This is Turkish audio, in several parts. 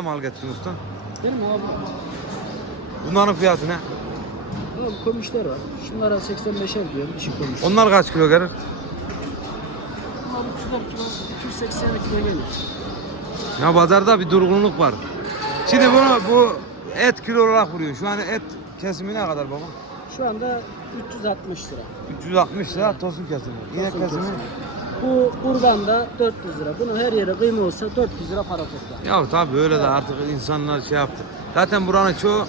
mal getirdin usta? Benim abi, Bunların fiyatı ne? abi komşular var. Şunlara 85'er diyorum dişi komşu. Onlar kaç kilo gelir? Bunlar 300 kilo, 280 kilo gelir. Ya pazarda bir durgunluk var. Şimdi bunu bu et kilo olarak vuruyor. Şu an et kesimi ne kadar baba? Şu anda 360 lira. 360 lira tosun kesimi. Tosun kesimi. kesimi. Bu kurban da 400 lira. Bunun her yere kıyma olsa 400 lira para toplar. Ya tabii öyle de artık insanlar şey yaptı. Zaten buranın çoğu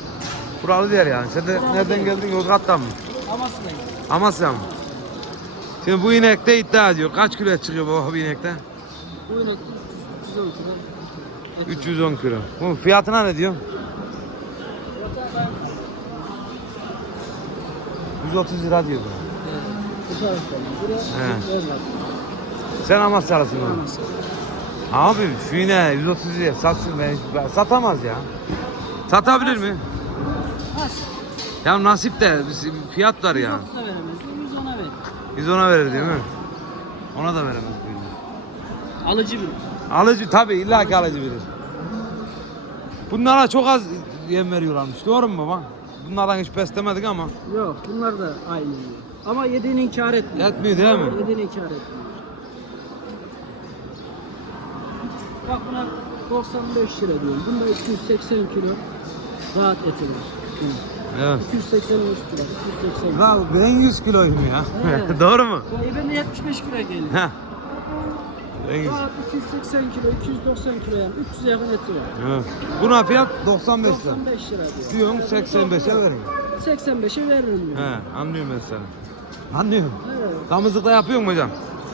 buralı der yani. Sen de nereden geldin? Yozgat'tan mı? Amasına gidiyor. Amasya mı? Şimdi bu inekte iddia ediyor. Kaç kilo et çıkıyor baba bu inekte? Bu inek 310 kilo. et. 310 kilo. Bu fiyatına ne diyor? 130 lira diyor buna. Evet. Bu taraftan. Buraya He. Yozgat. Sen Amasyalısın oğlum. Amasya. Abi şu ineği 130 liraya satsın ben, satamaz ya. Satabilir mi? Az. Ya nasip de biz- fiyat var ya. 130'a veremez. 110'a ver. Biz ona verir değil mi? Ona da veremez bu ineği. Alıcı bir. Alıcı tabii illa ki alıcı bilir. Bunlara çok az yem veriyorlarmış. Doğru mu baba? Bunlardan hiç beslemedik ama. Yok bunlar da aynı. Ama yediğini inkar etmiyor. Yetmiyor değil mi? Yediğini inkar etmiyor. Bak buna 95 lira diyorum. Bunda 280 kilo rahat eti var. Evet. 283 lira. 280 kilo. Ya ben 100 kiloyum ya. Evet. Doğru mu? Ya ben de 75 kilo geliyor. Heh. Ben 100. Rahat 280 kilo, 290 kilo yani 300 yakın eti var. Evet. Buna fiyat 95 lira. 95 lira diyor. Diyorum 85'e verin. 85'e veririm diyor. He, anlıyorum ben seni. Anlıyorum. Evet. Damızlıkta yapıyor mu hocam?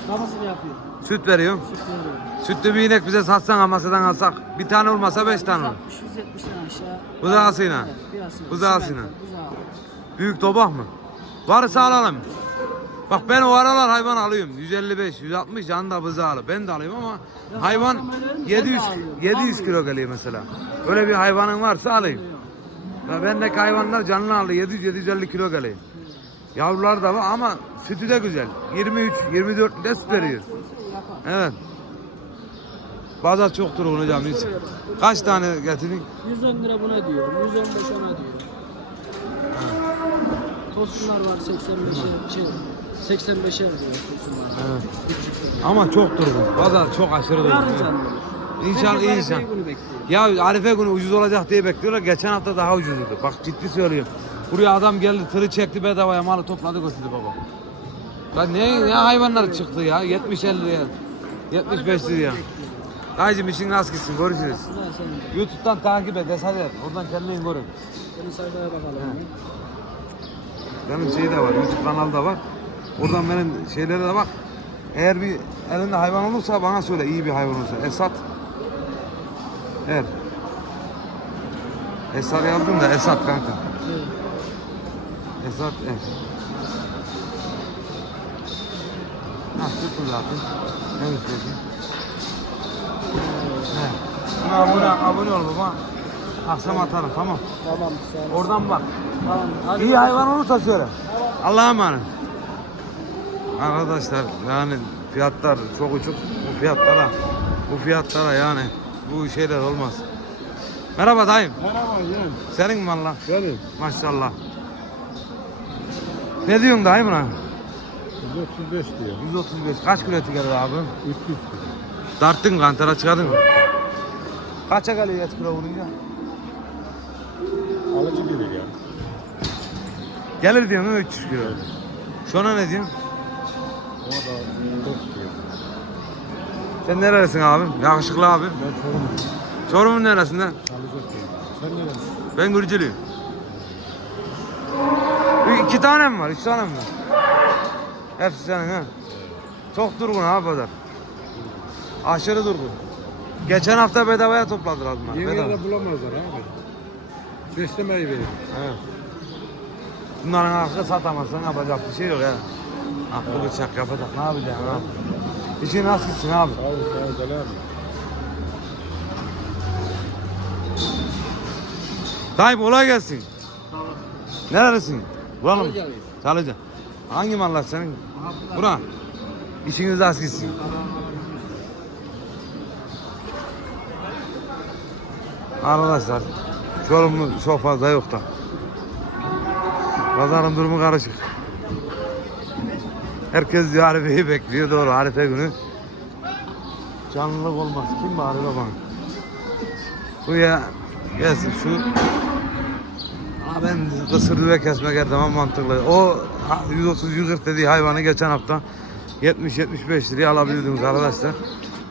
Namazını yapıyor. Süt veriyorum. Süt veriyor. Sütlü bir inek bize satsan Amasya'dan alsak. Bir tane olmasa beş tane olur. 160-170'den aşağı. Buzağısıyla. Evet, buzağısıyla. Büyük tobak mı? Varsa alalım. Bak ben o aralar hayvan alıyorum. 155, 160 yanında bızağlı. Ben de alıyorum ama Ya hayvan sen böyle mi? Ben de 700 alıyorum. 700 kilo geliyor mesela. Öyle bir hayvanın varsa alayım. Ya bendeki hayvanlar canlı aldı 700 750 kilo geliyor. Yavrular da var ama sütü de güzel. 23 24 litre süt veriyor. Evet. Pazar çok durgun hocam. Biz kaç tane getirdin? 110 lira buna diyorum. 115 ona diyorum. Tosunlar var 85'e şey 85'e diyor tosunlar. Evet. Ama çok durgun. Pazar çok aşırı olur. İnşallah iyi bekliyor. Ya Arife günü ucuz olacak diye bekliyorlar. Geçen hafta daha ucuzdu. Bak ciddi söylüyorum. Buraya adam geldi tırı çekti bedavaya malı topladı götürdü baba. Lan ne, ne hayvanlar çıktı ya 70-50 liraya. 75 liraya. Dayıcım işin rast gitsin görüşürüz. Youtube'dan takip et hesap et. Oradan kendini görün. benim sayfaya bakalım. Benim şey de var, YouTube kanalı da var. Oradan benim şeylere de bak. Eğer bir elinde hayvan olursa bana söyle iyi bir hayvan olursa. Esat. Er. Esat yazdım da Esat kanka. Evet. Esat Er. Ha tuttu zaten. Evet dedi. He. Buna abone, abone ol baba. Akşam atarım tamam. Tamam sağ ol. Oradan bak. Tamam. Hadi İyi bakalım. hayvan olursa söyle. Allah'a emanet. Arkadaşlar yani fiyatlar çok uçuk. Bu fiyatlara, bu fiyatlara yani bu şeyler olmaz. Merhaba dayım. Merhaba yeğenim. Senin mi valla? Benim. Maşallah. Ne diyorsun dayım lan? 135 diyor. 135. Kaç kilo eti gelir abi? 300 Darttın kantara çıkardın mı? Kaça geliyor et kilo vurunca? Alıcı gelir ya. Gelir diyorsun ha 300 kilo. Şuna ne diyorsun? O da 4 diyor. Sen nerelisin abim? Yakışıklı abim. Ben sorumluyum. Çorum'un neresinden? Diyor. Sen nerelisin? Ben Gürcülüyüm. İki tane mi var? Üç tane mi var? Hepsi senin ha? Çok durgun abi pazar. Aşırı durgun. Geçen hafta bedavaya topladılar bunlar. Yeni Bedava. yerde bulamazlar abi. Beslemeyi verir. Evet. Bunların hakkı satamazsan yapacak bir şey yok ya. Hakkı bıçak yapacak ne yapacaksın abi? İşin nasıl gitsin abi? Sağ ol sağ ol abi. Dayım kolay gelsin. Nerelisin? Buranın mı? Hangi mallar senin? Bura. İşiniz az gitsin. Arkadaşlar Çorumlu çok fazla yok da. Pazarın durumu karışık. Herkes diyor Arife'yi bekliyor. Doğru Arife günü. Canlılık olmaz. Kim bağırıyor bana? Bu ya gelsin şu ben kısır düve kesmek her zaman mantıklı. O 130-140 dediği hayvanı geçen hafta 70-75 liraya alabildiniz arkadaşlar.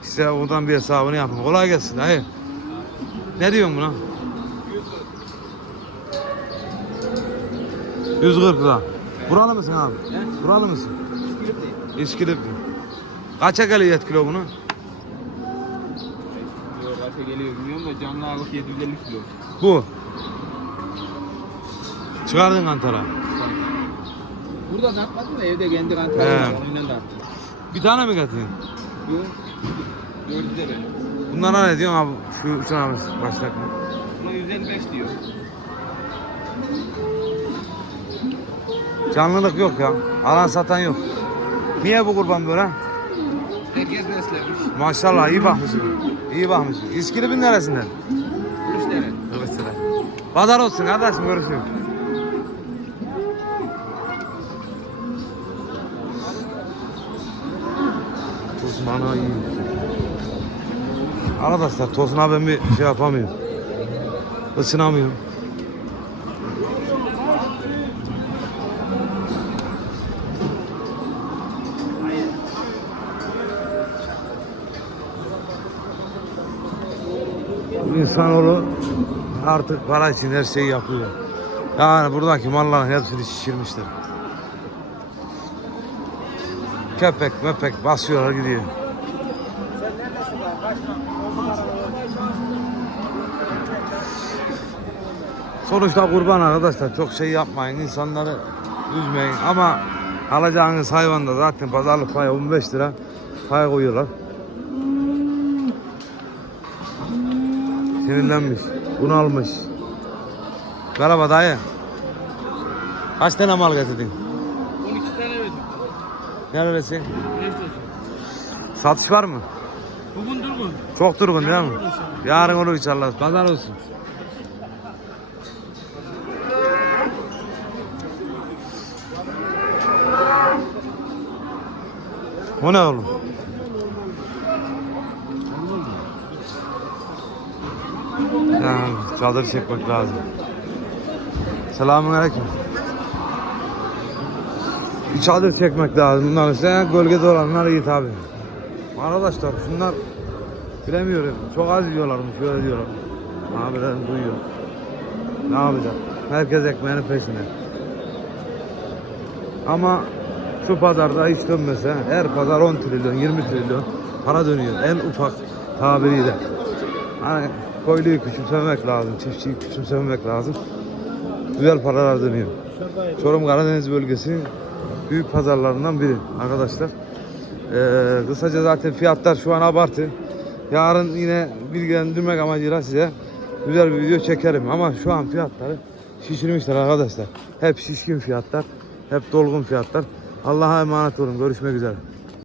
İşte oradan bir hesabını yapın. Kolay gelsin. Hayır. Ne diyorsun buna? 140 lira. Buralı mısın abi? Buralı mısın? İskilipli. Kaça geliyor et kilo bunu? Kaça geliyor bilmiyorum da canlı ağırlık 750 kilo. Bu. Çıkardın kantara. Burada da atmadım da evde kendi He. kantarım var. Ondan da attım. Bir tane mi getirdin? Yok. Gördü de beni. Bunlara ne diyorsun abi? Şu üç tanemiz baştak mı? Buna 155 diyor. Canlılık yok ya. Alan satan yok. Niye bu kurban böyle? Herkes beslemiş. Maşallah iyi bakmışsın. İyi bakmışsın. İskilip'in neresinden? Kılıçdere. Kılıçdaroğlu. Pazar olsun kardeşim görüşürüz. Ana iyi. Arkadaşlar Tosun'a ben bir şey yapamıyorum. Isınamıyorum. İnsanoğlu artık para için her şeyi yapıyor. Yani buradaki malların hepsini şişirmişler. Köpek möpek basıyorlar gidiyor. Sonuçta kurban arkadaşlar çok şey yapmayın insanları üzmeyin ama alacağınız hayvanda zaten pazarlık payı 15 lira pay koyuyorlar. Sinirlenmiş, bunalmış. Merhaba dayı. Kaç tane mal getirdin? 12 tane verdim. Neredesin? Neyse. Satış var mı? Bugün durgun. Çok durgun değil mi? Yarın olur inşallah. Pazar olsun. Bu ne oğlum? Ya, çadır çekmek lazım. Selamun aleyküm. Çadır çekmek lazım. Bunlar işte gölgede olanlar iyi tabi. Arkadaşlar şunlar bilemiyorum. Çok az yiyorlarmış şöyle diyorlar. Abilerim duyuyor. Ne yapacak? Herkes ekmeğinin peşinde. Ama şu pazarda hiç dönmese her pazar 10 trilyon 20 trilyon para dönüyor. En ufak tabiriyle. Hani koyluyu küçümsememek lazım. Çiftçiyi küçümsememek lazım. Güzel paralar dönüyor. Çorum Karadeniz bölgesi büyük pazarlarından biri arkadaşlar. Ee, kısaca zaten fiyatlar şu an abartı. Yarın yine bilgilendirmek amacıyla size güzel bir video çekerim ama şu an fiyatları şişirmişler arkadaşlar. Hep şişkin fiyatlar, hep dolgun fiyatlar. Allah'a emanet olun. Görüşmek üzere.